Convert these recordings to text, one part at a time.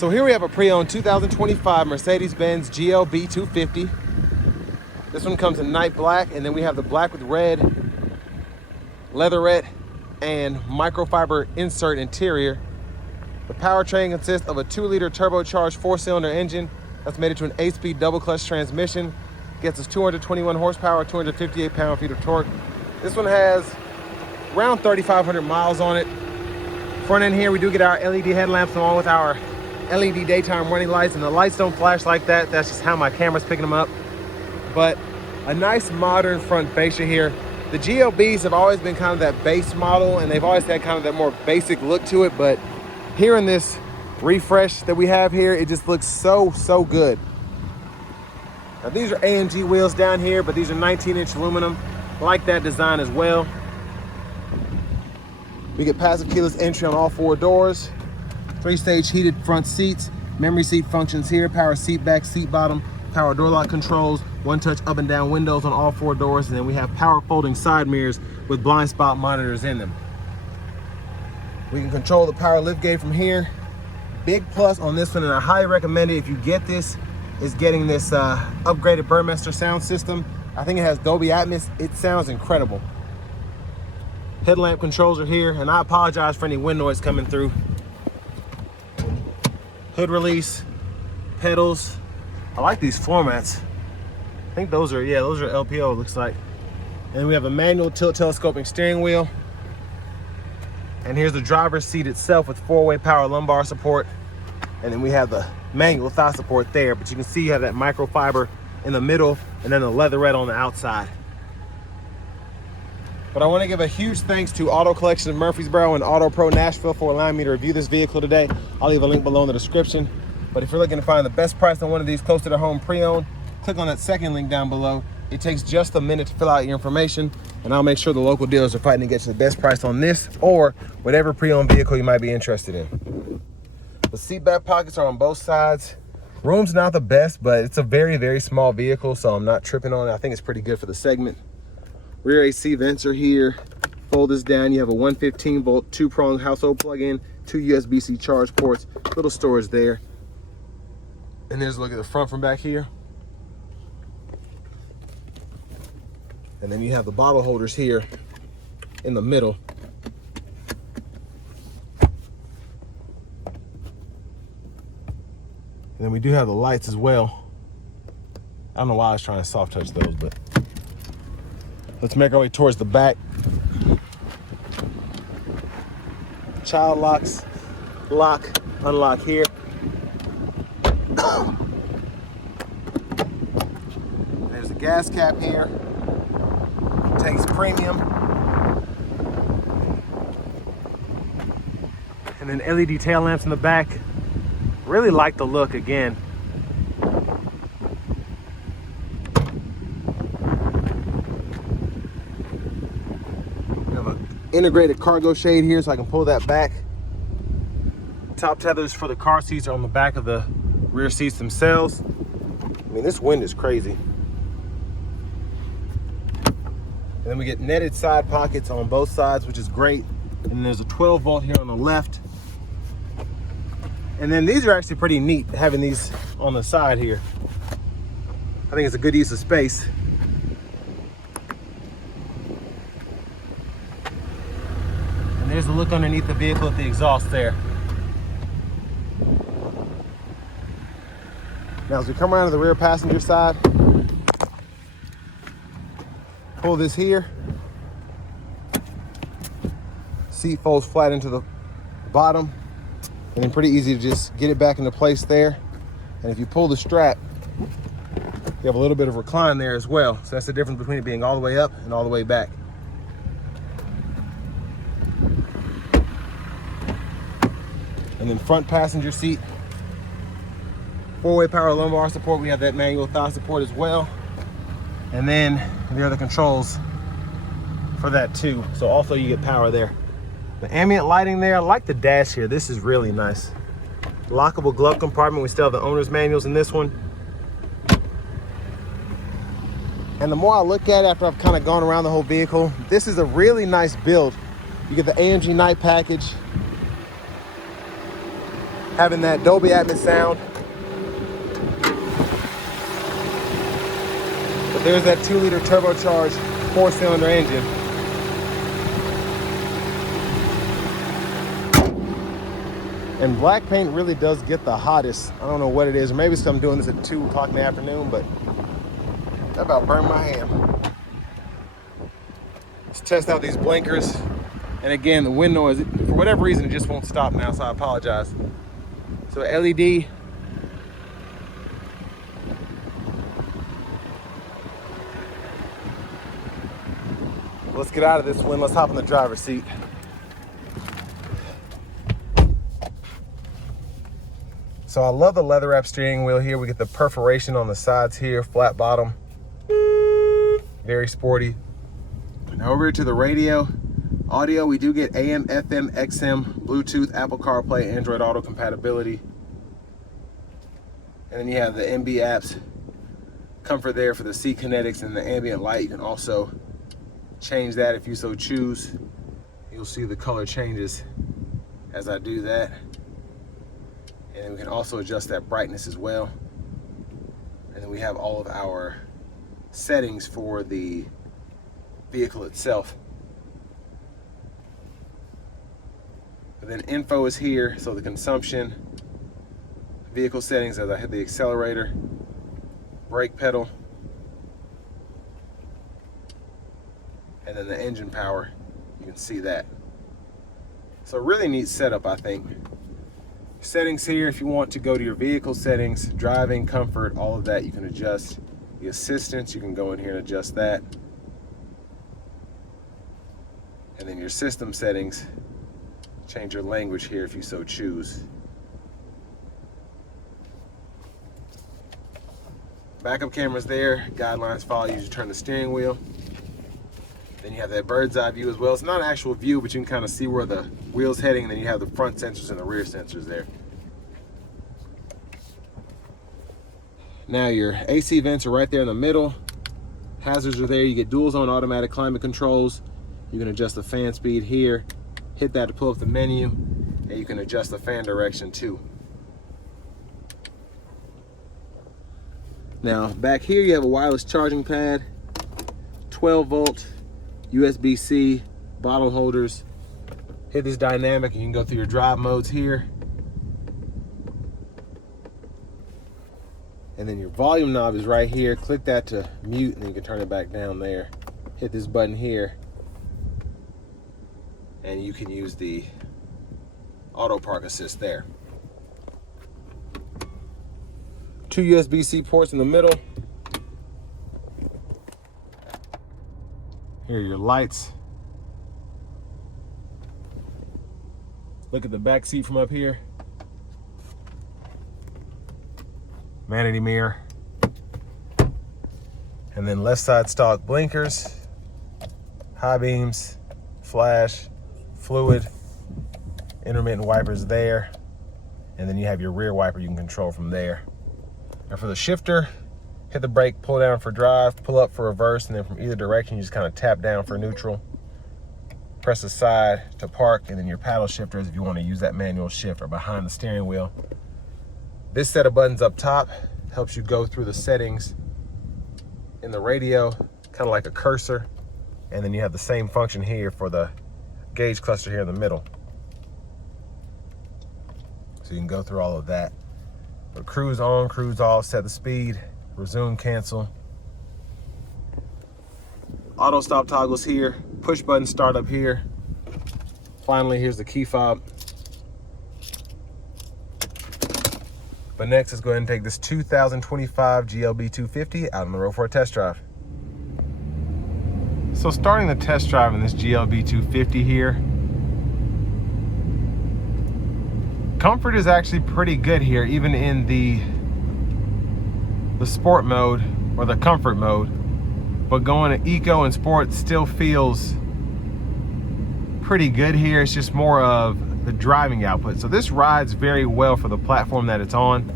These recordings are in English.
So here we have a pre-owned 2025 Mercedes-Benz GLB 250. This one comes in night black, and then we have the black with red, leatherette, and microfiber insert interior. The powertrain consists of a 2-liter turbocharged 4-cylinder engine that's made into an 8-speed double clutch transmission. Gets us 221 horsepower, 258 pound-feet of torque. This one has around 3,500 miles on it. Front end here, we do get our LED headlamps along with our LED daytime running lights, and the lights don't flash like that. That's just how my camera's picking them up. But a nice modern front fascia here. The GLBs have always been kind of that base model, and they've always had kind of that more basic look to it. But here in this refresh that we have here, it just looks so good. Now these are AMG wheels down here, but these are 19-inch aluminum. I like that design as well. We get passive keyless entry on all 4 doors. 3-stage heated front seats, memory seat functions here, power seat back, seat bottom, power door lock controls, 1-touch up and down windows on all 4 doors, and then we have power folding side mirrors with blind spot monitors in them. We can control the power lift gate from here. Big plus on this one, and I highly recommend it if you get this, is getting this upgraded Burmester sound system. I think it has Dolby Atmos. It sounds incredible. Headlamp controls are here, and I apologize for any wind noise coming through. Hood release, pedals. I like these floor mats. I think those are, yeah, those are LPO, it looks like. And we have a manual tilt telescoping steering wheel. And here's the driver's seat itself with 4-way power lumbar support. And then we have the manual thigh support there, but you can see you have that microfiber in the middle and then the leatherette on the outside. But I want to give a huge thanks to Auto Collection of Murfreesboro and Auto Pro Nashville for allowing me to review this vehicle today. I'll leave a link below in the description. But if you're looking to find the best price on one of these close to the home pre-owned, click on that second link down below. It takes just a minute to fill out your information, and I'll make sure the local dealers are fighting to get you the best price on this or whatever pre-owned vehicle you might be interested in. The seat back pockets are on both sides. Room's not the best, but it's a very small vehicle, so I'm not tripping on it. I think it's pretty good for the segment. Rear AC vents are here. Fold this down, you have a 115 volt 2-prong household plug-in, 2 USB-C charge ports, little storage there. And there's a look at the front from back here. And then you have the bottle holders here in the middle. And then we do have the lights as well. I don't know why I was trying to soft touch those, but let's make our way towards the back. Child locks, lock, unlock here. There's a gas cap here. Tank's premium. And then LED tail lamps in the back. Really like the look again. We have an integrated cargo shade here so I can pull that back. Top tethers for the car seats are on the back of the rear seats themselves. I mean, this wind is crazy. And then we get netted side pockets on both sides, which is great. And there's a 12 volt here on the left. And then these are actually pretty neat, having these on the side here. I think it's a good use of space. And there's the look underneath the vehicle at the exhaust there. Now as we come around to the rear passenger side, pull this here. Seat folds flat into the bottom. And then pretty easy to just get it back into place there. And if you pull the strap, you have a little bit of recline there as well. So that's the difference between it being all the way up and all the way back. And then front passenger seat, 4-way power lumbar support. We have that manual thigh support as well. And then the other controls for that too. So also you get power there. The ambient lighting there, I like the dash here. This is really nice. Lockable glove compartment. We still have the owner's manuals in this one. And the more I look at it after I've kind of gone around the whole vehicle, this is a really nice build. You get the AMG night package. having that Dolby Atmos sound. But there's that 2-liter turbocharged 4-cylinder engine. And black paint really does get the hottest. I don't know what it is. Maybe it's 'cause I'm doing this at 2 o'clock in the afternoon, but that about burned my hand. Let's test out these blinkers. And again, the wind noise, for whatever reason, it just won't stop now, so I apologize. So LED. Let's get out of this wind. Let's hop in the driver's seat. So I love the leather wrap steering wheel here. We get the perforation on the sides here, flat bottom. Very sporty. Now over to the radio. Audio, we do get AM, FM, XM, Bluetooth, Apple CarPlay, Android Auto compatibility. And then you have the MB apps. Comfort there for the seat kinetics and the ambient light. You can also change that if you so choose. You'll see the color changes as I do that. And then we can also adjust that brightness as well. And then we have all of our settings for the vehicle itself. But then info is here, so the consumption, vehicle settings as I hit the accelerator, brake pedal, and then the engine power, you can see that. So really neat setup, I think. Settings here, if you want to go to your vehicle settings, driving, comfort, all of that you can adjust. The assistance, you can go in here and adjust that. And then your system settings, change your language here if you so choose. Backup cameras there, guidelines follow you to turn the steering wheel. Then you have that bird's eye view as well. It's not an actual view, but you can kind of see where the wheel's heading, and then you have the front sensors and the rear sensors there. Now your AC vents are right there in the middle. Hazards are there. You get dual zone automatic climate controls. You can adjust the fan speed here. Hit that to pull up the menu, and you can adjust the fan direction too. Now back here you have a wireless charging pad, 12 volt, USB-C, bottle holders. Hit this dynamic and you can go through your drive modes here. And then your volume knob is right here. Click that to mute and then you can turn it back down there. Hit this button here and you can use the auto park assist there. 2 USB-C ports in the middle. Here are your lights. Look at the back seat from up here. Vanity mirror. And then left side stock blinkers, high beams, flash, fluid, intermittent wipers there. And then you have your rear wiper you can control from there. Now for the shifter, hit the brake, pull down for drive, pull up for reverse, and then from either direction, you just kind of tap down for neutral. Press the side to park, and then your paddle shifters if you want to use that manual shift are behind the steering wheel. This set of buttons up top helps you go through the settings in the radio, kind of like a cursor. And then you have the same function here for the gauge cluster here in the middle. So you can go through all of that. But cruise on, cruise off, set the speed, resume, cancel. Auto stop toggles here, push button start up here. Finally, here's the key fob. But next, let's go ahead and take this 2025 GLB 250 out on the road for a test drive. So starting the test drive in this GLB 250 here, comfort is actually pretty good here, even in the sport mode or the comfort mode. But going to eco and sport still feels pretty good here. It's just more of the driving output. So this rides very well for the platform that it's on.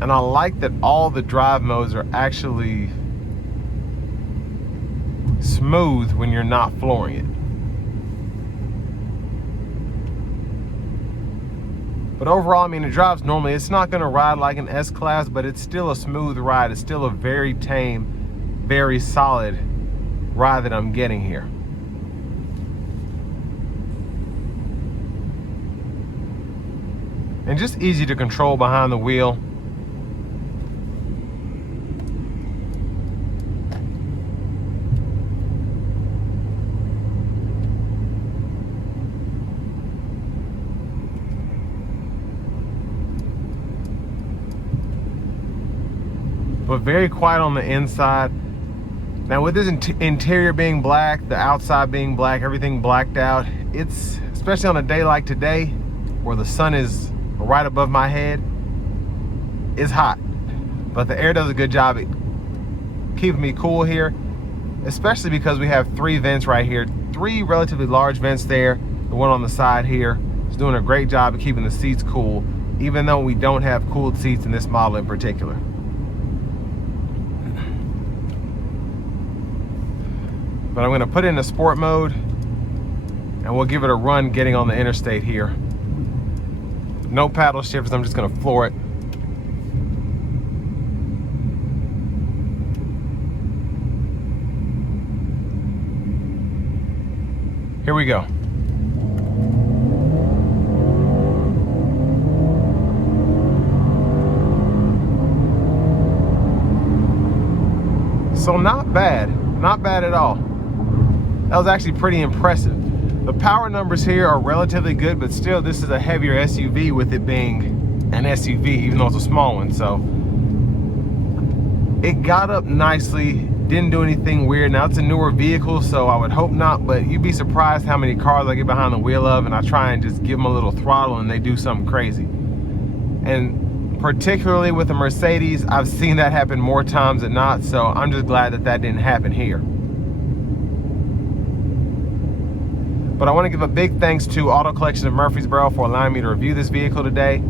And I like that all the drive modes are actually smooth when you're not flooring it. But overall, I mean, it drives normally. It's not gonna ride like an S-Class, but it's still a smooth ride. It's still a very tame, very solid ride that I'm getting here. And just easy to control behind the wheel. But very quiet on the inside. Now with this interior being black, the outside being black, everything blacked out, it's, especially on a day like today where the sun is right above my head, it's hot. But the air does a good job at keeping me cool here, especially because we have 3 vents right here, 3 relatively large vents there, the one on the side here is doing a great job of keeping the seats cool, even though we don't have cooled seats in this model in particular. But I'm gonna put it in a sport mode and we'll give it a run getting on the interstate here. No paddle shifters, I'm just gonna floor it. Here we go. So not bad at all. That was actually pretty impressive. The power numbers here are relatively good, but still this is a heavier SUV with it being an SUV, even though it's a small one. So it got up nicely, didn't do anything weird. Now it's a newer vehicle, so I would hope not, but you'd be surprised how many cars I get behind the wheel of and I try and just give them a little throttle and they do something crazy. And particularly with a Mercedes, I've seen that happen more times than not, so I'm just glad that that didn't happen here. But I want to give a big thanks to Auto Collection of Murfreesboro for allowing me to review this vehicle today.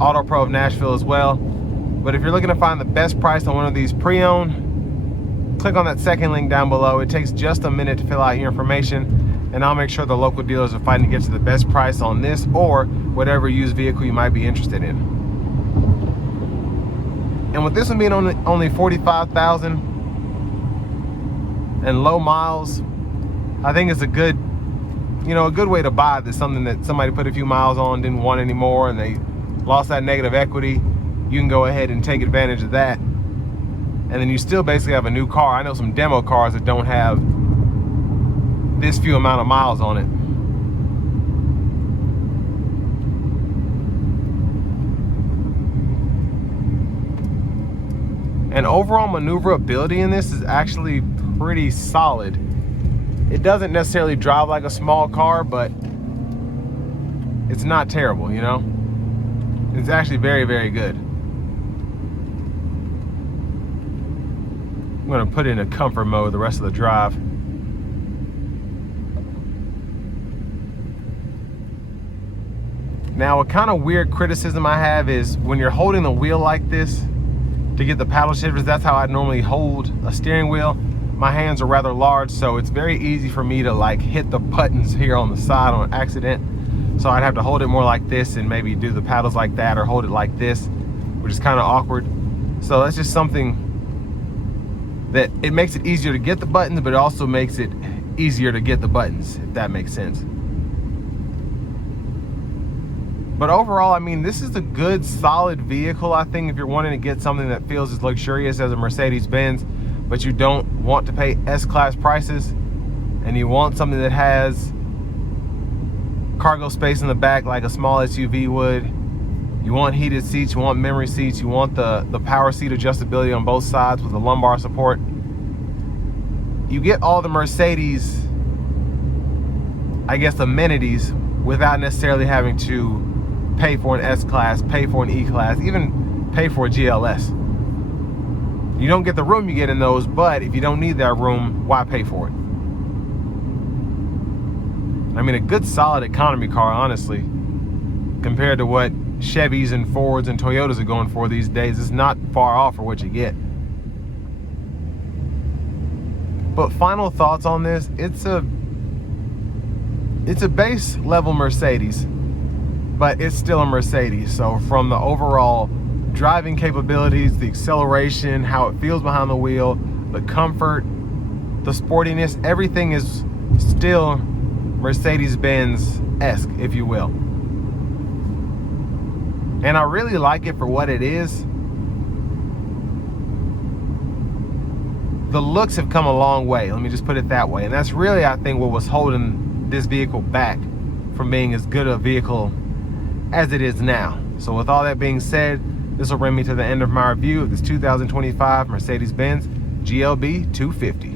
Auto Pro of Nashville as well. But if you're looking to find the best price on one of these pre-owned, click on that second link down below. It takes just a minute to fill out your information, and I'll make sure the local dealers are fighting to get you the best price on this or whatever used vehicle you might be interested in. And with this one being only 45,000 and low miles, I think it's a good, a good way to buy this. Something that somebody put a few miles on, didn't want anymore, and they lost that negative equity. You can go ahead and take advantage of that. And then you still basically have a new car. I know some demo cars that don't have this few amount of miles on it. And overall maneuverability in this is actually pretty solid. It doesn't necessarily drive like a small car, but it's not terrible, It's actually very, very good. I'm gonna put it in a comfort mode the rest of the drive. Now, a kind of weird criticism I have is when you're holding the wheel like this to get the paddle shifters, that's how I normally hold a steering wheel. My hands are rather large, so it's very easy for me to like hit the buttons here on the side on accident. So I'd have to hold it more like this and maybe do the paddles like that, or hold it like this, which is kind of awkward. So that's just something that it makes it easier to get the buttons, but it also makes it easier to get the buttons, if that makes sense. But overall, I mean, this is a good, solid vehicle. I think if you're wanting to get something that feels as luxurious as a Mercedes-Benz, but you don't want to pay S-Class prices, and you want something that has cargo space in the back like a small SUV would, you want heated seats, you want memory seats, you want the power seat adjustability on both sides with the lumbar support, you get all the Mercedes, I guess, amenities without necessarily having to pay for an S-Class, pay for an E-Class, even pay for a GLS. You don't get the room you get in those, but if you don't need that room, why pay for it? I mean, a good solid economy car, honestly, compared to what Chevys and Fords and Toyotas are going for these days, is not far off for what you get. But final thoughts on this, it's a base level Mercedes, but it's still a Mercedes. So from the overall driving capabilities, the acceleration, how it feels behind the wheel, the comfort, the sportiness, everything is still Mercedes-Benz-esque, if you will. And I really like it for what it is. The looks have come a long way, let me just put it that way. And that's really, I think, what was holding this vehicle back from being as good a vehicle as it is now. So with all that being said, this will bring me to the end of my review of this 2025 Mercedes-Benz GLB 250.